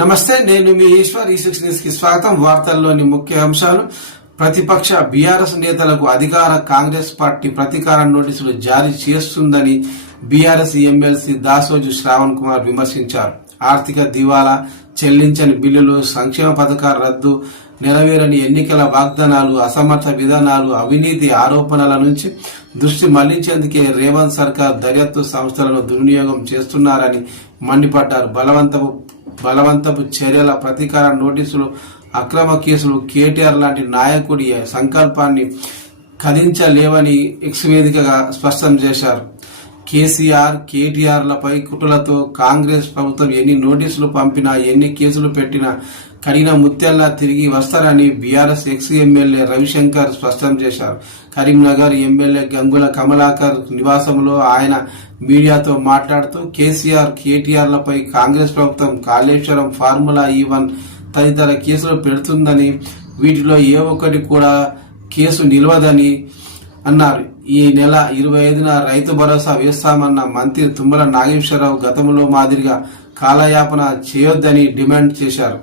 నమస్తే, నేను మీ ఈశ్వర్. ఈ6 న్యూస్ కి స్వాగతం. వార్తల్లోని ముఖ్య అంశాలు. ప్రతిపక్ష బీఆర్ఎస్ నేతలకు అధికార కాంగ్రెస్ పార్టీ ప్రతీకార నోటీసులు జారీ చేస్తుందని బీఆర్ఎస్ ఎమ్మెల్సీ దాసోజు శ్రావణ్ కుమార్ విమర్శించారు. ఆర్థిక దివాలా, చెల్లించని బిల్లులు, సంక్షేమ పథకాల రద్దు, నెరవేరని ఎన్నికల వాగ్దానాలు, అసమర్థ విధానాలు, అవినీతి ఆరోపణల నుంచి దృష్టి మళ్లించేందుకే రేవంత్ సర్కార్ దర్యాప్తు సంస్థలను దుర్వినియోగం చేస్తున్నారని మండిపడ్డారు. బలవంతపు చర్యల, ప్రతీకార నోటీసులు, అక్రమ కేసులు కేటీఆర్ లాంటి నాయకుడి సంకల్పాన్ని కదించలేవని ఎక్స్ వేదికగా స్పష్టం చేశారు. కేసీఆర్, కేటీఆర్లపై కుట్రలతో కాంగ్రెస్ ప్రభుత్వం ఎన్ని నోటీసులు పంపినా, ఎన్ని కేసులు పెట్టినా కడిగిన ముత్యాల్లా తిరిగి వస్తారని బీఆర్ఎస్ ఎక్స్ ఎమ్మెల్యే రవిశంకర్ స్పష్టం చేశారు. కరీంనగర్ ఎమ్మెల్యే గంగుల కమలాకర్ నివాసంలో ఆయన మీడియాతో మాట్లాడుతూ కేసీఆర్, కేటీఆర్లపై కాంగ్రెస్ ప్రభుత్వం కాళేశ్వరం, ఫార్ములా E1 తదితర కేసులు పెడుతుందని, వీటిలో ఏ ఒక్కటి కూడా కేసు నిలవదని అన్నారు. ఈ నెల 25న రైతు భరోసా వేస్తామన్న మంత్రి తుమ్మల నాగేశ్వరరావు గతంలో మాదిరిగా కాలయాపన చేయొద్దని డిమాండ్ చేశారు.